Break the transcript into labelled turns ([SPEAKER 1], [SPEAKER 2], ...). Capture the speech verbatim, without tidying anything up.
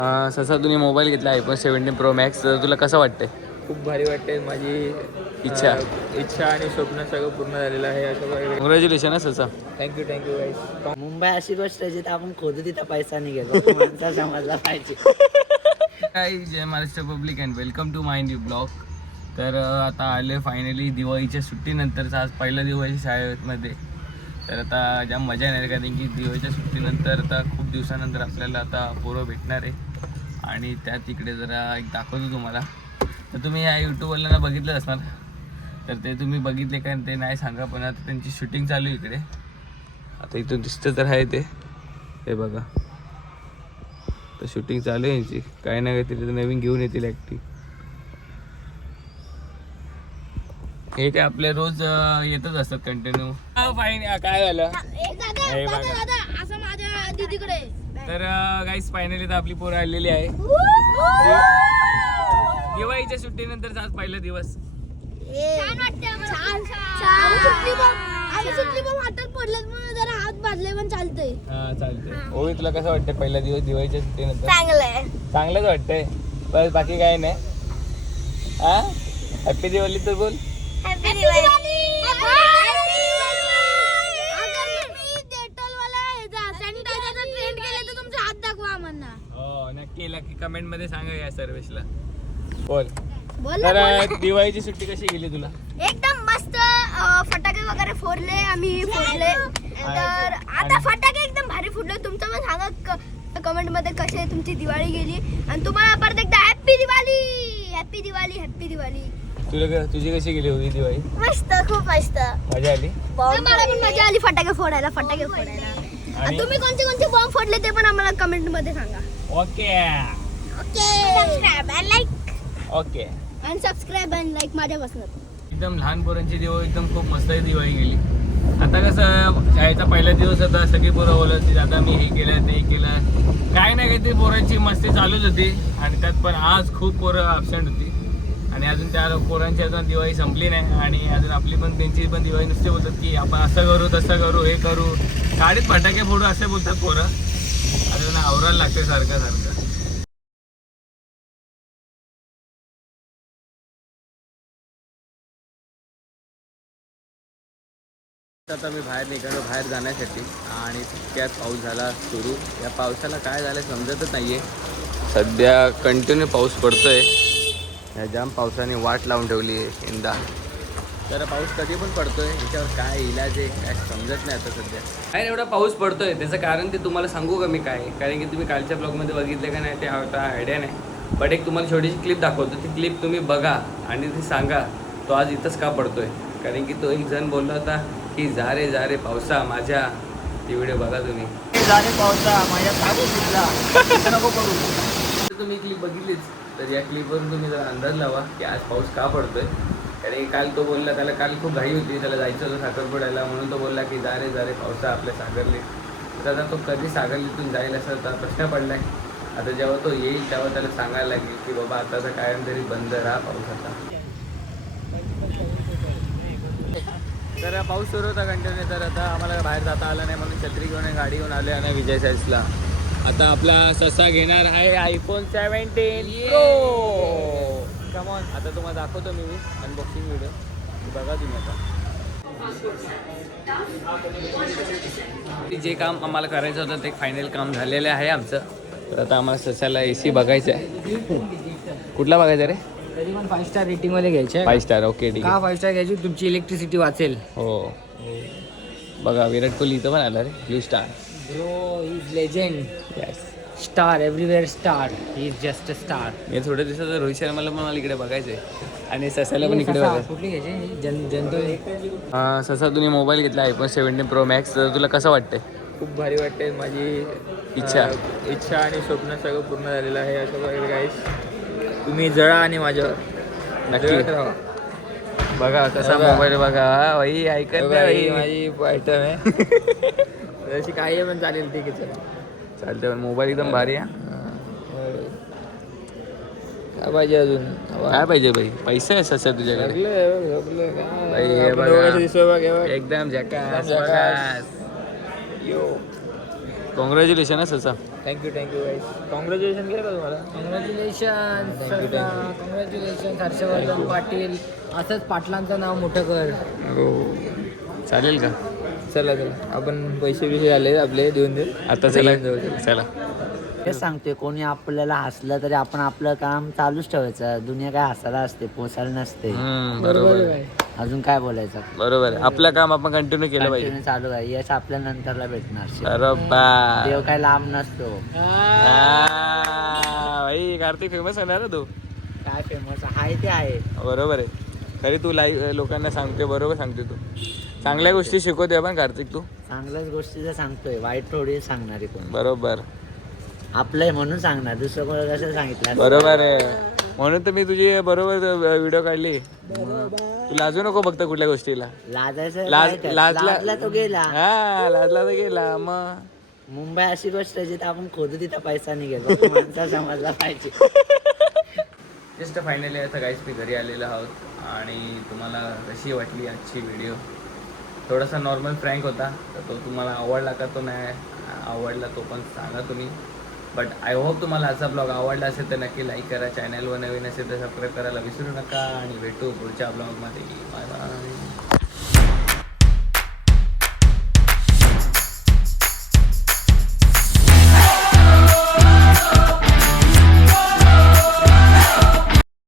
[SPEAKER 1] ससा तुम्ही मोबाईल घेतला आयफोन सेव्हन्टीन प्रो मॅक्स, तर तुला कसं वाटतंय?
[SPEAKER 2] खूप भारी वाटते. माझी
[SPEAKER 1] इच्छा
[SPEAKER 2] इच्छा आणि स्वप्न सगळं पूर्ण झालेलं आहे. असं
[SPEAKER 1] कॉंग्रॅच्युलेशन ससा.
[SPEAKER 2] थँक्यू थँक्यू गाईस.
[SPEAKER 3] मुंबई अशी गोष्ट आहे जिथे आपण खोदू तिथं पैसा निघेल, माणसा समजला पाहिजे.
[SPEAKER 1] हाय, जय Maharashtra public and welcome to my new blog. तर आता आले फायनली दिवाळीच्या सुट्टीनंतरचा आज पहिला दिवाळी शाळेमध्ये. तर आता जाम मजा येणार, कारण की दिवाळीच्या सुट्टीनंतर आता खूप दिवसानंतर आपल्याला आता पोरं भेटणार आहे. आणि त्या तिकडे जरा एक दाखवतो तुम्हाला. तर तुम्ही या यूट्यूबवाल्यांना बघितलं असणार, तर ते तुम्ही बघितले का ते नाही सांगा, पण आता त्यांची शूटिंग चालू आहे इकडे. आता इथून दिसतं तर आहे ते, हे बघा. तर शूटिंग चालू आहे यांची, काही ना काहीतरी तर नवीन घेऊन येतील ॲक्टिंग. हे ते आपले रोज येतच असतात कंटिन्यू. फाईन काय झालं हे बघा. तर गाईस फायनली तर आपली पोरं आलेली आहे. दिवाळीच्या सुट्टीनंतर आज पहिला दिवस. हा चालतंय. ओवी तुला कसं वाटतंय पहिला दिवस दिवाळीच्या सुट्टीनंतर?
[SPEAKER 4] चांगलंय,
[SPEAKER 1] चांगलंच वाटतंय, बस बाकी काय नाही. हा हॅपी दिवाळी तर बोल.
[SPEAKER 4] हॅपी दिवाळी.
[SPEAKER 1] हो नक्की, नक्की कमेंट मध्ये सांगा या सर्विसला. बोल.
[SPEAKER 4] बोल
[SPEAKER 1] तर दिवाळीची सुट्टी कशी गेली तुला?
[SPEAKER 4] एकदम मस्त. फटाके वगैरे फोडले आम्ही, फोडले. तर आता फटाके एकदम भारी फुटले. तुमचं पण सांगा कमेंट मध्ये कशी तुमची दिवाळी गेली. आणि तुम्हाला परत एकदा happy Diwali. Happy Diwali. Happy Diwali.
[SPEAKER 1] तुला तुझी कशी गेली होती दिवाळी?
[SPEAKER 4] मस्त, खूप मस्त.
[SPEAKER 1] मजा आली?
[SPEAKER 4] मला पण मजा आली फटाके फोडायला. फटाके फोडायला. आणि तुम्ही कोणते कोणते बॉम्ब फोडले ते पण आम्हाला कमेंट मध्ये सांगा.
[SPEAKER 1] Okay
[SPEAKER 4] okay. Subscribe and like.
[SPEAKER 1] Okay.
[SPEAKER 4] आणि सबस्क्राइब अँड लाईक माझ्यापासून.
[SPEAKER 1] एकदम लहान पोरांची दिवाळी एकदम खूप मस्त दिवाळी गेली. आता कसं शाळेचा पहिला दिवस होता, सगळी पोरं बोलत होती आता मी हे केलं ते केलं, काय नाही काही ते पोरांची मस्ती चालूच होती. आणि त्यात पण आज खूप पोरं ॲबसेंट होती. आणि अजून त्या पोरांची अजून दिवाळी संपली नाही. आणि अजून आपली पण त्यांची पण दिवाळी नुसते बोलतात की आपण असं करू तसं करू हे करू, गाडीत फटाके फोडू असे बोलतात पोरं. आता त्यांना आवरायला लागते सारखं सारखं. आता मी बाहेर निघालो बाहेर जाण्यासाठी, आणि त्यात पाऊस झाला सुरू. या पावसाला काय झालं समजतच नाही आहे. सध्या कंटिन्यू पाऊस पडतोय. या जाम पावसाने वाट लावून ठेवली आहे यंदा. तर पाऊस कधी पण पडतोय, याच्यावर काय इलाज आहे काय समजत नाही आता सध्या. काय एवढा पाऊस पडतोय त्याचं कारण ते तुम्हाला सांगू का मी काय, कारण की तुम्ही कालच्या ब्लॉगमध्ये बघितले का नाही ते आता आयडिया नाही. बट एक तुम्हाला छोटीशी क्लिप दाखवतो, ती क्लिप तुम्ही बघा आणि ती सांगा तो आज इथंच का पडतोय. कारण की तो एक जण बोलला होता की जा रे जा रे पावसा माझ्या. ती व्हिडिओ बघा तुम्ही.
[SPEAKER 3] जा रे पावसा माझ्या सागू सुटला नको करू.
[SPEAKER 1] तुम्ही क्लिप बघितलीच, तर या क्लिपवरून तुम्ही जरा अंदाज लावा की आज पाऊस का पडतोय. कारण की काल तो बोलला, त्याला काल खूप घाई होती, त्याला जायचं होतं साखरपुड्याला, म्हणून तो बोलला की जा रे जा रे पावसा आपल्या सागरले. तर आता तो कधी सागरलीतून जाईल असा तर प्रश्न पडला आहे. आता जेव्हा तो येईल तेव्हा त्याला सांगायला लागेल की बाबा आता तर कायम तरी बंद राहा पावसाचा. तर पाऊस सुरू होता कंटिन्यू. तर आता आम्हाला बाहेर जाता आलं नाही म्हणून छत्री घेऊन गाडी घेऊन आले आणि विजय साईजला. आता आपला ससा घेणार आहे आयफोन सेव्हन्टीन प्रो. कमॉन, आता तुम्हाला दाखवतो मी अनबॉक्सिंग व्हिडिओ, बघा तुम्ही. आता जे काम आम्हाला करायचं होतं ते फायनल काम झालेलं आहे आमचं. तर आता आम्हाला ससाला ए सी बघायचं आहे. कुठला बघायचा रे?
[SPEAKER 3] तरी पण फाईव्ह स्टार रेटिंग मध्ये घ्यायचे.
[SPEAKER 1] फाईव्ह स्टार ओके ठीक आहे.
[SPEAKER 3] का फाईव्ह स्टार घ्यायची? तुमची इलेक्ट्रिसिटी वाचेल.
[SPEAKER 1] हो बघा विराट कोहली इथं पण आला रे, blue star.
[SPEAKER 3] Bro is legend.
[SPEAKER 1] Yes,
[SPEAKER 3] star everywhere star. He is just a star.
[SPEAKER 1] मी थोड्या दिवसात रोहित शर्माला पण मला इकडे बघायचं आहे आणि ससाला पण इकडे बघायचं.
[SPEAKER 3] कुठली घ्यायची? जन जनतो.
[SPEAKER 1] ससा तुम्ही मोबाईल घेतला आयफोन सेव्हन्टीन प्रो मॅक्स, तर तुला कसं वाटतंय?
[SPEAKER 2] खूप भारी वाटते. माझी
[SPEAKER 1] इच्छा
[SPEAKER 2] इच्छा आणि स्वप्न सगळं पूर्ण झालेलं आहे. असं बघा गाईस, तुम्ही जळा आणि माझ्यावर
[SPEAKER 1] नक्की
[SPEAKER 2] राहा.
[SPEAKER 1] बघा कसा मोबाईल बघा भाई, ऐकत नाही
[SPEAKER 2] माझी आयटम आहे. जशी काही पण चालेल, ठीक आहे चल
[SPEAKER 1] चालते. पण मोबाईल एकदम भारी आहे.
[SPEAKER 2] काय पाहिजे अजून?
[SPEAKER 1] काय पाहिजे भाई? पैसे आहे ससा तुझ्याकडे? भाई हे बघा एकदम झकास. कॉंग्रॅच्युलेशन ससा.
[SPEAKER 2] थँक्यू थँक्यू गाईस. कॉंग्रॅच्युलेशन केलं का तुम्हाला?
[SPEAKER 3] Congratulation
[SPEAKER 2] Thank you, thank you.
[SPEAKER 3] Congratulation Harshvardhan Patil. असंच पाटलांचं नाव मोठं कर.
[SPEAKER 1] हो चालेल का?
[SPEAKER 2] चला चला आपण पैसे बिसे आले आपले देऊन देऊ
[SPEAKER 1] आता चला
[SPEAKER 2] घेऊन जाऊ.
[SPEAKER 1] चला.
[SPEAKER 3] तेच सांगतोय, कोणी आपल्याला हसलं तरी आपण आपलं काम चालूच ठेवायचं. दुनिया काय हसायला असते, पोचायला नसते.
[SPEAKER 1] हम्म, बरोबर आहे.
[SPEAKER 3] अजून काय बोलायचं?
[SPEAKER 1] बरोबर आहे. आपलं काम आपण कंटिन्यू केलं पाहिजे.
[SPEAKER 3] Continue चालू आहे. यश आपल्या नंतरला भेटणार.
[SPEAKER 1] बरोबर.
[SPEAKER 3] देव काय लांब नसतो.
[SPEAKER 1] हा, भाई कार्तिक फेमस होणार तू.
[SPEAKER 3] काय फेमस आहे ते आहे.
[SPEAKER 1] बरोबर आहे. तरी तू लाईव्ह लोकांना सांगते, बरोबर सांगते तू. चांगल्या गोष्टी शिकवते पण कार्तिक तू.
[SPEAKER 3] चांगल्याच गोष्टीचं सांगतोय, वाईट थोडी सांगणारी कोण.
[SPEAKER 1] बरोबर
[SPEAKER 3] आपलं आहे म्हणून सांगणार, दुसरं कोण कसं सांगितलं.
[SPEAKER 1] बरोबर आहे. म्हणून तर मी तुझी बरोबर व्हिडिओ काढली. तू लाजू नको फक्त कुठल्या गोष्टीला.
[SPEAKER 3] लाजायचं
[SPEAKER 1] लाज
[SPEAKER 3] काय त्यात?
[SPEAKER 1] लाजला
[SPEAKER 3] लाजला तो गेला.
[SPEAKER 1] हा लाजला तर गेला मग.
[SPEAKER 3] मुंबई अशी गोष्ट आहे जिथं आपण खोदू तिथं पैसा निघेल. फक्त माणसा समजला पाहिजे.
[SPEAKER 1] जस्ट फायनली आता गाईस मी घरी आलेलो आहोत आणि तुम्हाला कशी वाटली आजची व्हिडिओ. थोडासा नॉर्मल फ्रँक होता, तर तो तुम्हाला आवडला का तो नाही आवडला तो पण सांगा तुम्ही. बट आय होप तुम्हाला आजचा ब्लॉग आवडला असेल तर नक्की लाईक करा. चॅनलवर नवीन असेल तर सबस्क्राईब करायला विसरू नका आणि भेटू पुढच्या ब्लॉगमध्ये. Bye bye.